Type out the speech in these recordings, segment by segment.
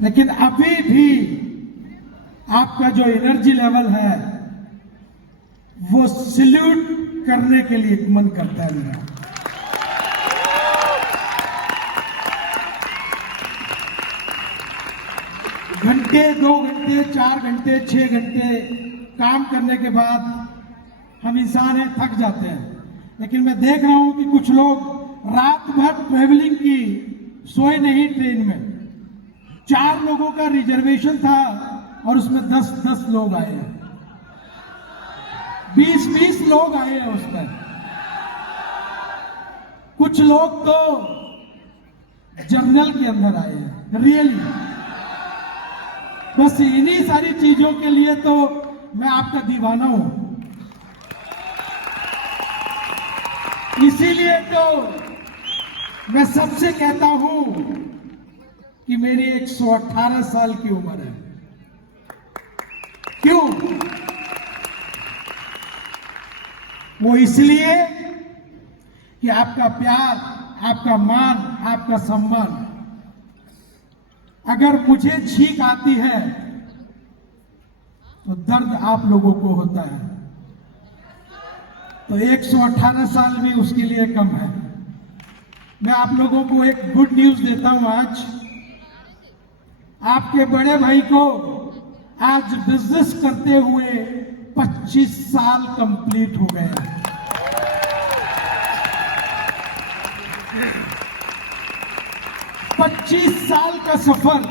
लेकिन अभी भी आपका जो एनर्जी लेवल है वो सल्यूट करने के लिए मन करता है मेरा। घंटे, 2 घंटे, 4 घंटे, 6 घंटे काम करने के बाद हम इंसान हैं, थक जाते हैं। लेकिन मैं देख रहा हूं कि कुछ लोग रात भर ट्रेवलिंग की, सोए नहीं ट्रेन में। 4 लोगों का रिजर्वेशन था और उसमें 10-10 लोग आए हैं, 20-20 लोग आए हैं उसमें। कुछ लोग तो जर्नल के अंदर आए हैं, रियली। बस इन्हीं सारी चीजों के लिए तो मैं आपका दीवाना हूं। इसीलिए तो मैं सबसे कहता हूं कि मेरी 118 साल की उम्र है। क्यों? वो इसलिए कि आपका प्यार, आपका मान, आपका सम्मान। अगर मुझे छींक आती है तो दर्द आप लोगों को होता है, तो 118 साल भी उसके लिए कम है। मैं आप लोगों को एक गुड न्यूज देता हूं। आज आपके बड़े भाई को आज बिजनेस करते हुए 25 साल कंप्लीट हो गए। 25 साल का सफर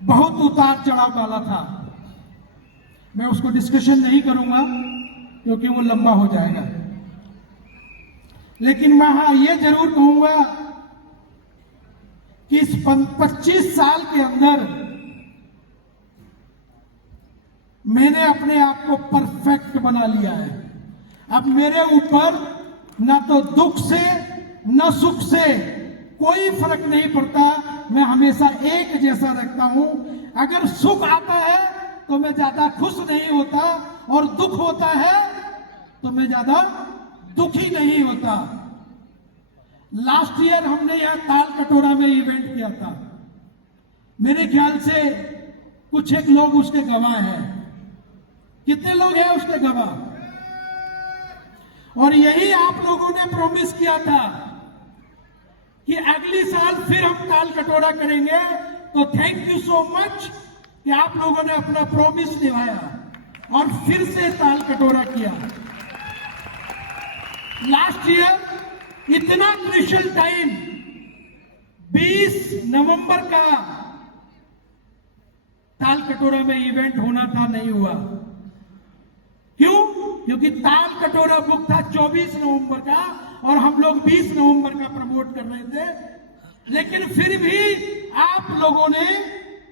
बहुत उतार चढ़ाव वाला था। मैं उसको डिस्कशन नहीं करूंगा क्योंकि वो लंबा हो जाएगा। लेकिन मैं हाँ ये जरूर कहूंगा कि इस 25 साल के अंदर मैंने अपने आप को परफेक्ट बना लिया है। अब मेरे ऊपर ना तो दुख से न सुख से कोई फर्क नहीं पड़ता। मैं हमेशा एक जैसा रखता हूं। अगर सुख आता है तो मैं ज्यादा खुश नहीं होता, और दुख होता है तो मैं ज्यादा दुखी नहीं होता। लास्ट ईयर हमने यहां ताल कटोरा में इवेंट किया था। मेरे ख्याल से कुछ एक लोग उसके गवाह हैं। कितने लोग हैं उसके गवाह? और यही आप लोगों ने प्रॉमिस किया था कि अगली साल फिर हम ताल कटोरा करेंगे। तो थैंक यू सो मच कि आप लोगों ने अपना प्रॉमिस निभाया और फिर से ताल कटोरा किया। लास्ट ईयर इतना क्रूशियल टाइम 20 नवंबर का ताल कटोरा में इवेंट होना था, नहीं हुआ। क्यों? क्योंकि ताल कटोरा बुक था 24 नवंबर का और हम लोग 20 नवंबर का प्रमोट कर रहे थे। लेकिन फिर भी आप लोगों ने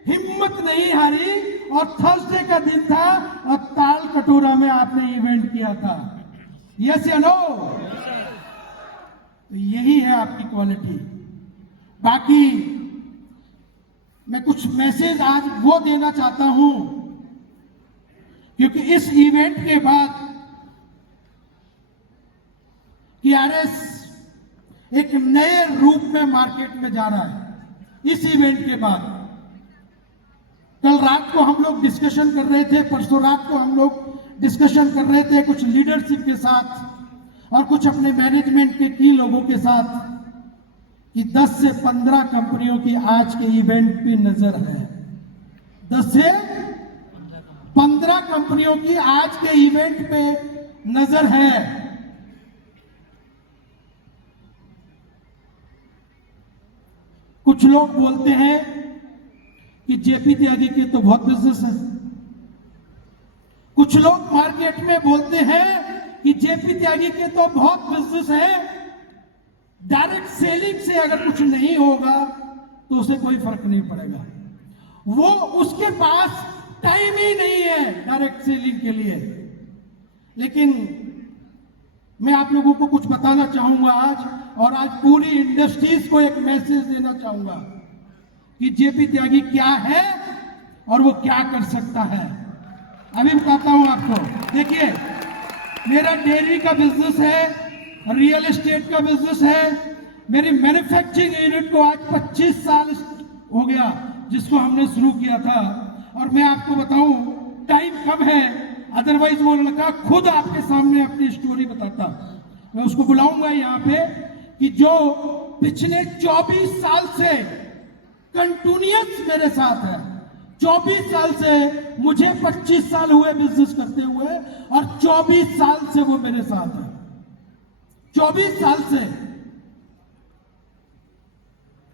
हिम्मत नहीं हारी और थर्सडे का दिन था और ताल कटोरा में आपने इवेंट किया था। यस या नो? तो यही है आपकी क्वालिटी। बाकी मैं कुछ मैसेज आज वो देना चाहता हूं क्योंकि इस इवेंट के बाद टीआरएस एक नए रूप में मार्केट में जा रहा है। इस इवेंट के बाद कल रात को हम लोग डिस्कशन कर रहे थे, परसों रात को हम लोग डिस्कशन कर रहे थे कुछ लीडरशिप के साथ और कुछ अपने मैनेजमेंट के की लोगों के साथ कि 10 से 15 कंपनियों की आज के इवेंट पे नजर है। 10 से 15 कंपनियों की आज के इवेंट पे नजर है। कुछ लोग बोलते हैं कि जेपी त्यागी के तो बहुत बिजनेस है। कुछ लोग मार्केट में बोलते हैं कि जेपी त्यागी के तो बहुत बिजनेस है, डायरेक्ट सेलिंग से अगर कुछ नहीं होगा तो उसे कोई फर्क नहीं पड़ेगा। वो उसके पास टाइम ही नहीं है डायरेक्ट सेलिंग के लिए। लेकिन मैं आप लोगों को कुछ बताना चाहूंगा आज, और आज पूरी इंडस्ट्रीज को एक मैसेज देना चाहूंगा कि जेपी त्यागी क्या है और वो क्या कर सकता है। अभी बताता हूं आपको। देखिए, मेरा डेयरी का बिजनेस है, रियल एस्टेट का बिजनेस है। मेरी मैन्युफैक्चरिंग यूनिट को आज 25 साल हो गया जिसको हमने शुरू किया था। और मैं आपको बताऊं, टाइम कम है, अदरवाइज वो लड़का खुद आपके सामने अपनी स्टोरी बताता। मैं उसको बुलाऊंगा यहाँ पे कि जो पिछले 24 साल से कंटिन्यूअस मेरे साथ है। 24 साल से, मुझे 25 साल हुए बिजनेस करते हुए और 24 साल से वो मेरे साथ है। 24 साल से।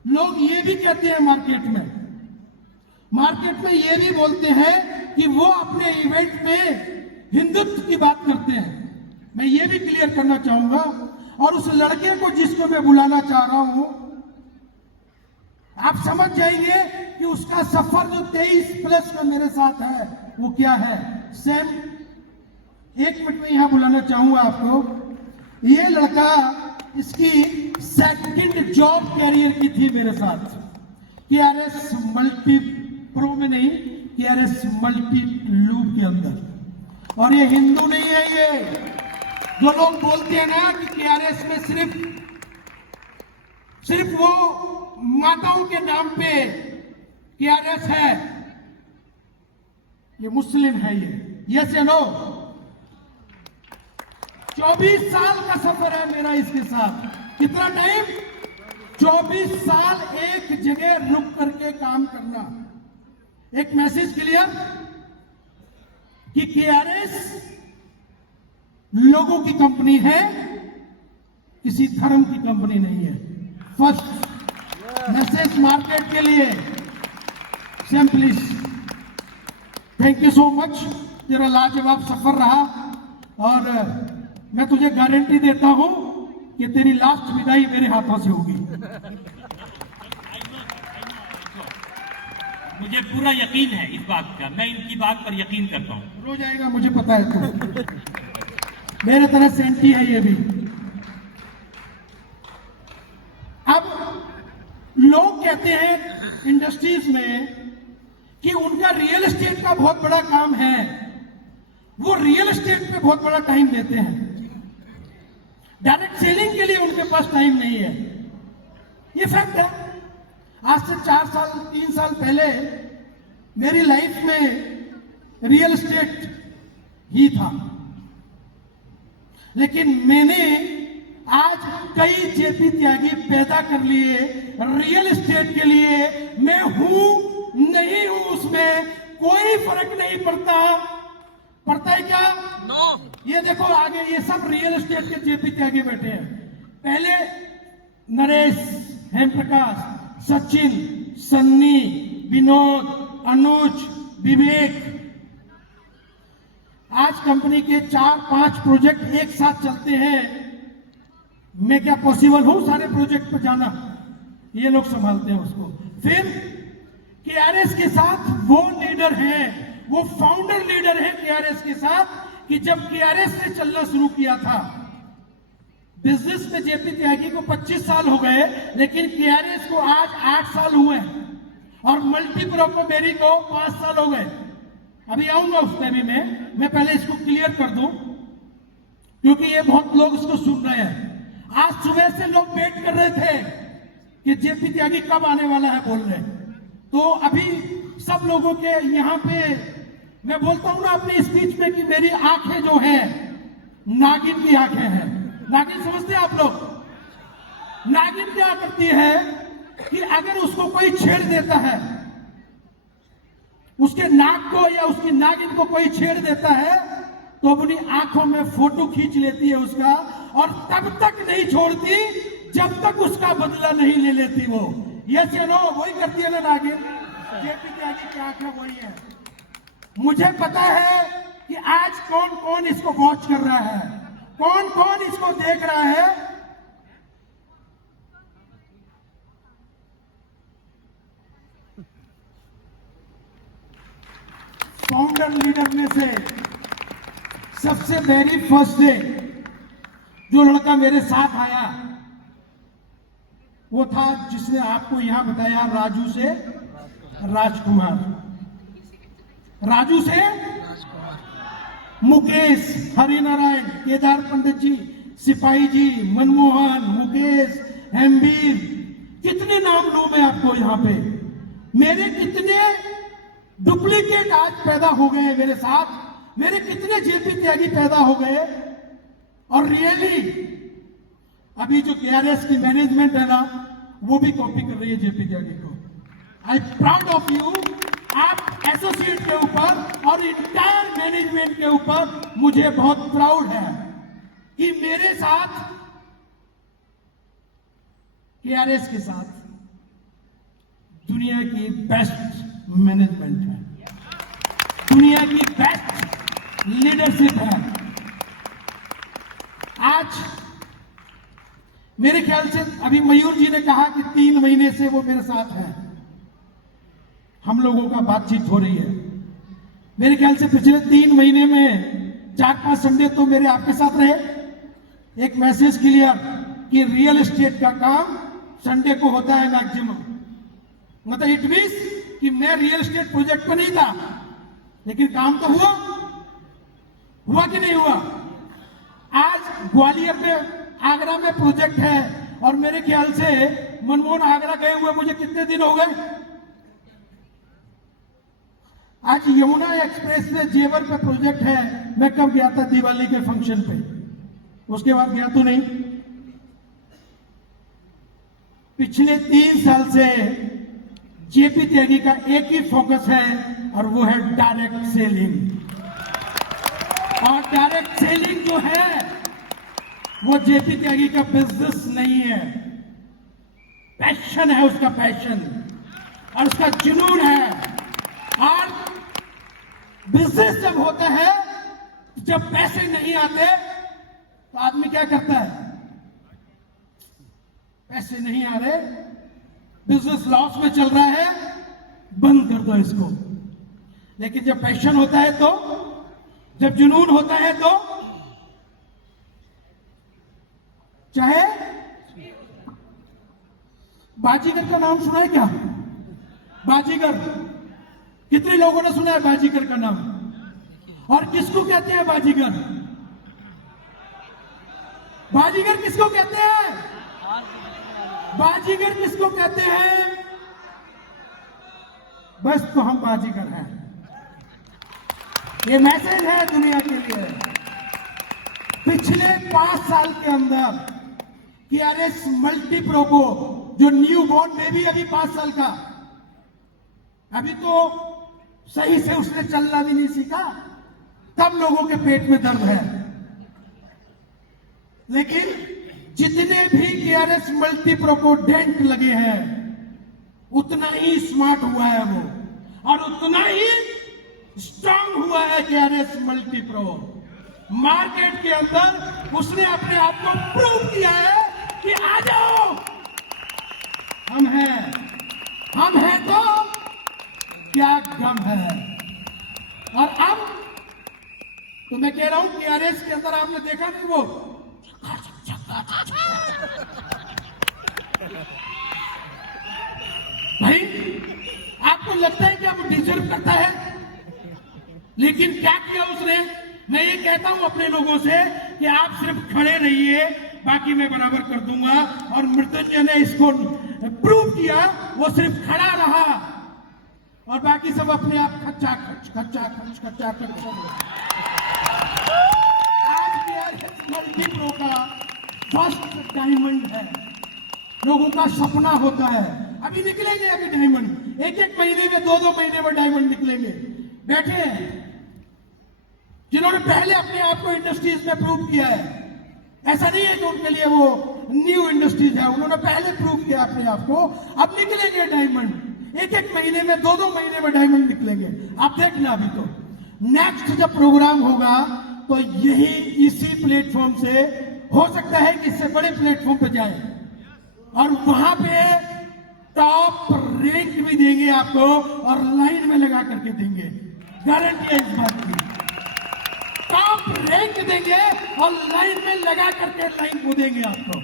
लोग ये भी कहते हैं मार्केट में ये भी बोलते हैं कि वो अपने इवेंट में हिंदुत्व की बात करते हैं। मैं ये भी क्लियर करना चाहूंगा। और उस लड़के को जिसको मैं बुलाना चाह रहा हूं, आप समझ जाएंगे कि उसका सफर जो 23+ में मेरे साथ है वो क्या है। सेम 1 मिनट में यहां बुलाना चाहूंगा आपको। ये लड़का, इसकी सेकंड जॉब कैरियर की थी मेरे साथ, KRS मल्टी प्रो में नहीं, KRS मल्टी लूप के अंदर। और ये हिंदू नहीं है। ये जो लोग बोलते हैं ना कि KRS में सिर्फ वो माताओं के नाम पे KRS है, ये मुस्लिम है। ये यस या नो? 24 साल का सफर है मेरा इसके साथ। कितना टाइम? 24 साल एक जगह रुक करके काम करना। एक मैसेज क्लियर कि KRS लोगों की कंपनी है, किसी धर्म की कंपनी नहीं है। फर्स्ट मैसेज मार्केट के लिए। Sam please, thank you so much. तेरा लाजवाब सफर रहा और मैं तुझे गारंटी देता हूं कि तेरी लास्ट विदाई मेरे हाथों से होगी। मुझे पूरा यकीन है इस बात का, मैं इनकी बात पर यकीन करता हूं। रो जाएगा, मुझे पता है। तो मेरे तरह सेंटी है ये भी। अब लोग कहते हैं इंडस्ट्रीज में कि उनका रियल एस्टेट का बहुत बड़ा काम है, वो रियल एस्टेट पे बहुत बड़ा टाइम देते हैं, डायरेक्ट सेलिंग के लिए उनके पास टाइम नहीं है। ये फैक्ट है। आज से 3 साल पहले मेरी लाइफ में रियल एस्टेट ही था, लेकिन मैंने आज कई जेपी त्यागी पैदा कर लिए रियल एस्टेट के लिए। मैं हूं नहीं हूं उसमें कोई फर्क नहीं पड़ता। पड़ता है क्या? ये देखो आगे, ये सब रियल एस्टेट के जेपी त्यागी बैठे हैं। पहले नरेश, हेमप्रकाश, सचिन, सन्नी, विनोद, अनुज, विवेक। आज कंपनी के 4-5 प्रोजेक्ट एक साथ चलते हैं। मैं क्या पॉसिबल हूं सारे प्रोजेक्ट पर जाना? ये लोग संभालते हैं उसको। फिर KRS के साथ वो लीडर है, वो फाउंडर लीडर है KRS के साथ, कि जब KRS ने चलना शुरू किया था बिजनेस में, जेपी त्यागी को 25 साल हो गए, लेकिन KRS को आज 8 साल हुए और मल्टीप्रो को मेरी को 5 साल हो गए। अभी आऊंगा उस पे भी मैं पहले इसको क्लियर कर दूं, क्योंकि ये बहुत लोग इसको सुन रहे हैं। आज सुबह से लोग वेट कर रहे थे कि जेपी त्यागी कब आने वाला है बोल रहे। तो अभी सब लोगों के यहाँ पे मैं बोलता हूं ना अपनी स्पीच में कि मेरी आंखें जो है नागिन की आंखें हैं। नागिन समझते हैं आप लोग? नागिन क्या करती है कि अगर उसको कोई छेड़ देता है, उसके नाक को या उसकी नागिन को कोई छेड़ देता है, तो अपनी आंखों में फोटो खींच लेती है उसका, और तब तक नहीं छोड़ती जब तक उसका बदला नहीं ले लेती वो। यस या नो? वही करती है ना नागिन। जेपी त्यागी की आंखें वही है। मुझे पता है कि आज कौन कौन इसको वॉच कर रहा है, कौन कौन इसको देख रहा है। फाउंडर लीडर में से सबसे वेरी फर्स्ट डे जो लड़का मेरे साथ आया वो था जिसने आपको यहां बताया, राजू से राजकुमार, राजू से मुकेश, हरिनारायण, केदार पंडित जी, सिपाही जी, मनमोहन, मुकेश, एमबीर, कितने नाम लूं मैं आपको यहां पे। मेरे कितने डुप्लीकेट आज पैदा हो गए हैं मेरे साथ, मेरे कितने जेपी त्यागी पैदा हो गए। और रियली अभी जो केआरएस की मैनेजमेंट है ना, वो भी कॉपी कर रही है जेपी त्यागी को। I proud of you. आप एसोसिएट के ऊपर और इंटायर मैनेजमेंट के ऊपर मुझे बहुत प्राउड है कि मेरे साथ, केआरएस के साथ दुनिया की बेस्ट मैनेजमेंट है, दुनिया की बेस्ट लीडरशिप है। आज मेरे ख्याल से अभी मयूर जी ने कहा कि 3 महीने से वो मेरे साथ हैं, हम लोगों का बातचीत हो रही है। मेरे ख्याल से पिछले 3 महीने में 4-5 संडे तो मेरे आपके साथ रहे। एक मैसेज क्लियर कि रियल एस्टेट का काम संडे को होता है मैक्सिमम, मतलब इट मींस कि मैं रियल एस्टेट प्रोजेक्ट पर नहीं था, लेकिन काम तो हुआ कि नहीं हुआ। आज ग्वालियर में, आगरा में प्रोजेक्ट है, और मेरे ख्याल से मनमोहन आगरा गए हुए मुझे कितने दिन हो गए। आज यमुना एक्सप्रेस में जेवर पे प्रोजेक्ट है, मैं कब गया था, दिवाली के फंक्शन पे, उसके बाद गया तो नहीं। पिछले 3 साल से जेपी त्यागी का एक ही फोकस है, और वो है डायरेक्ट सेलिंग। और डायरेक्ट सेलिंग जो है वो जेपी त्यागी का बिजनेस नहीं है, पैशन है उसका, पैशन और उसका जुनून है। और बिजनेस जब होता है, जब पैसे नहीं आते तो आदमी क्या करता है, पैसे नहीं आ रहे, बिजनेस लॉस में चल रहा है, बंद कर दो इसको। लेकिन जब पैशन होता है तो, जब जुनून होता है तो, चाहे बाजीगर का नाम सुना है क्या? बाजीगर, कितने लोगों ने सुना है बाजीगर का नाम? और किसको कहते हैं बाजीगर? बाजीगर किसको कहते हैं? बाजीगर किसको कहते हैं? बस तो हम बाजीगर हैं। ये मैसेज है दुनिया के लिए। पिछले 5 साल के अंदर केआरएस मल्टीप्रो को, जो न्यू बॉर्न बेबी अभी 5 साल का, अभी तो सही से उसने चलना भी नहीं सीखा, तब लोगों के पेट में दर्द है। लेकिन जितने भी केआरएस मल्टीप्रो को डेंट लगे हैं, उतना ही स्मार्ट हुआ है वो, और उतना ही स्ट्रांग हुआ है केआरएस मल्टीप्रो। मार्केट के अंदर उसने अपने आप को प्रूव किया है कि आ जाओ, हम हैं तो क्या गम है। और अब तो मैं कह रहा हूं केआरएस के अंदर आपने देखा नहीं, वो भाई आपको लगता है कि वो डिजर्व करता है, लेकिन क्या किया उसने? मैं ये कहता हूं अपने लोगों से कि आप सिर्फ खड़े रहिए, बाकी मैं बराबर कर दूंगा। और मृत्युंजय ने इसको प्रूव किया, वो सिर्फ खड़ा रहा और बाकी सब अपने आप खच्चा खच। आज केआरएस मल्टीप्रो का फर्स्ट डायमंड है, लोगों का सपना होता है। अभी निकलेंगे, अभी डायमंड 1-1 महीने में, 2-2 महीने में डायमंड निकलेंगे। बैठे हैं जिन्होंने पहले अपने आप को इंडस्ट्रीज में प्रूव किया है। ऐसा नहीं है कि उनके लिए वो न्यू इंडस्ट्रीज है, उन्होंने पहले प्रूव किया अपने आप को। अब निकलेंगे डायमंड, 1-1 महीने में, 2-2 महीने में डायमंड निकलेंगे। आप देखना, अभी तो नेक्स्ट जब प्रोग्राम होगा तो यही इसी प्लेटफॉर्म से हो सकता है कि इससे बड़े प्लेटफॉर्म पे जाए, और वहां पे टॉप रैंक भी देंगे आपको, और लाइन में लगा करके देंगे, गारंटी है इस बात की। टॉप रैंक देंगे और लाइन में लगा करके लाइन को देंगे आपको।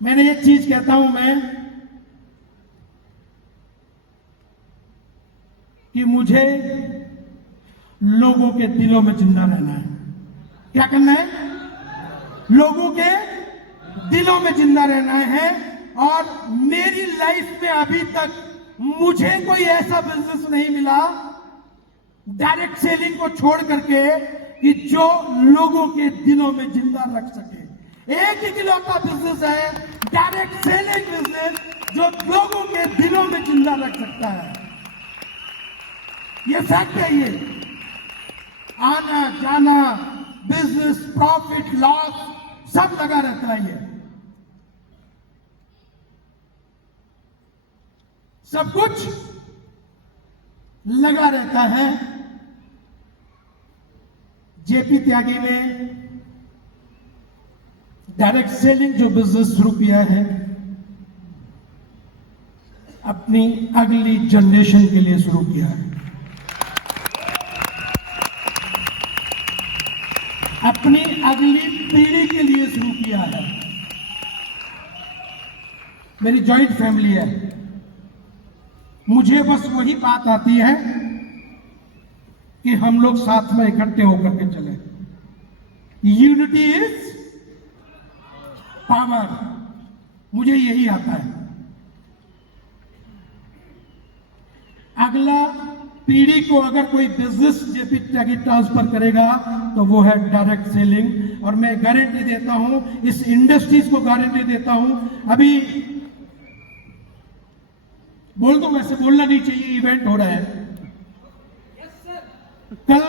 मैंने एक चीज कहता हूं मैं, कि मुझे लोगों के दिलों में जिंदा रहना है। क्या करना है? लोगों के दिलों में जिंदा रहना है। और मेरी लाइफ में अभी तक मुझे कोई ऐसा बिजनेस नहीं मिला डायरेक्ट सेलिंग को छोड़ करके कि जो लोगों के दिलों में जिंदा रख सके। एक ही इकलौता बिजनेस है डायरेक्ट सेलिंग बिजनेस जो लोगों के दिलों में जिंदा रख सकता है। ये फैक्ट है। ये आना जाना बिजनेस प्रॉफिट लॉस सब लगा रहता है। ये सब कुछ लगा रहता है। जेपी त्यागी ने डायरेक्ट सेलिंग जो बिजनेस शुरू किया है अपनी अगली जनरेशन के लिए शुरू किया है, अपनी अगली पीढ़ी के लिए शुरू किया है। मेरी जॉइंट फैमिली है, मुझे बस वही बात आती है कि हम लोग साथ में इकट्ठे होकर के चले। यूनिटी इज पावर, मुझे यही आता है। अगला पीढ़ी को अगर कोई बिजनेस जेपी त्यागी ट्रांसफर करेगा तो वो है डायरेक्ट सेलिंग। और मैं गारंटी देता हूं, इस इंडस्ट्रीज को गारंटी देता हूं। अभी बोल दो, वैसे बोलना नहीं चाहिए, इवेंट हो रहा है। कल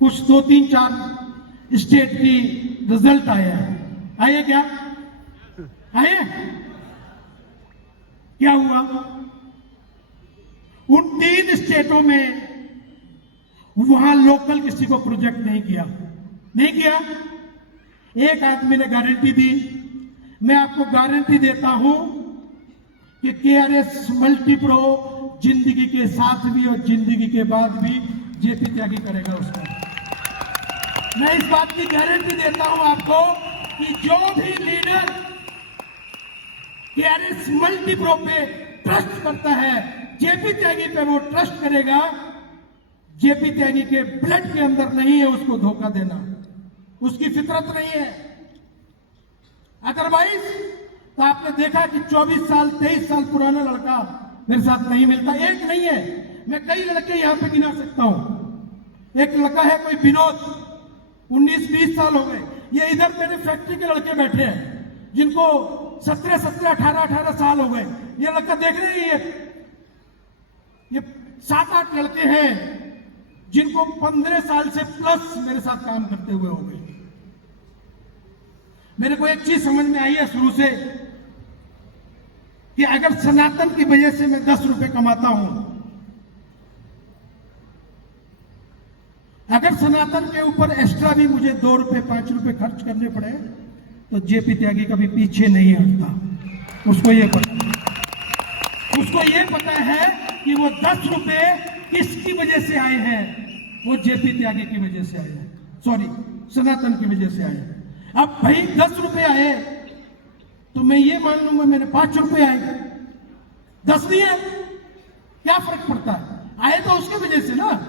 कुछ 2-3-4 स्टेट की रिजल्ट आए हैं। आए क्या? आए? क्या हुआ? उन 3 स्टेटों में वहां लोकल किसी को प्रोजेक्ट नहीं किया। नहीं किया। एक आदमी ने गारंटी दी। मैं आपको गारंटी देता हूं कि केआरएस मल्टीप्रो जिंदगी के साथ भी और जिंदगी के बाद भी जेपी त्यागी करेगा उसका। मैं इस बात की गारंटी देता हूं आपको कि जो भी लीडर केआरएस मल्टीप्रो पे ट्रस्ट करता है, जेपी त्यागी पे वो ट्रस्ट करेगा। जेपी त्यागी के ब्लड के अंदर नहीं है उसको धोखा देना, उसकी फितरत नहीं है। अदरवाइज तो आपने देखा कि 24 साल 23 साल पुराना लड़का मेरे साथ नहीं मिलता। एक नहीं है, मैं कई लड़के यहां पे गिना सकता हूं। एक लड़का है कोई विनोद, 19-20 साल हो गए। ये इधर मेरे फैक्ट्री के लड़के बैठे हैं जिनको 17, 18 साल हो गए। ये लड़का देख रहे हैं, ये 7-8 लड़के हैं जिनको 15 साल से प्लस मेरे साथ काम करते हुए हो गए। मेरे को एक चीज समझ में आई है शुरू से कि अगर सनातन की वजह से मैं 10 रुपए कमाता हूं, अगर सनातन के ऊपर एक्स्ट्रा भी मुझे 2 रुपए 5 रुपए खर्च करने पड़े तो जेपी त्यागी कभी पीछे नहीं हटता। उसको ये पता है कि वो 10 रुपए किसकी वजह से आए हैं। वो जेपी त्यागी की वजह से आए हैं, सॉरी सनातन की वजह से आए हैं। अब भाई 10 रुपए आए तो मैं ये मान लूंगा मेरे 5 रुपए आए, 10 नहीं है, क्या फर्क पड़ता है? आए तो उसकी वजह से ना।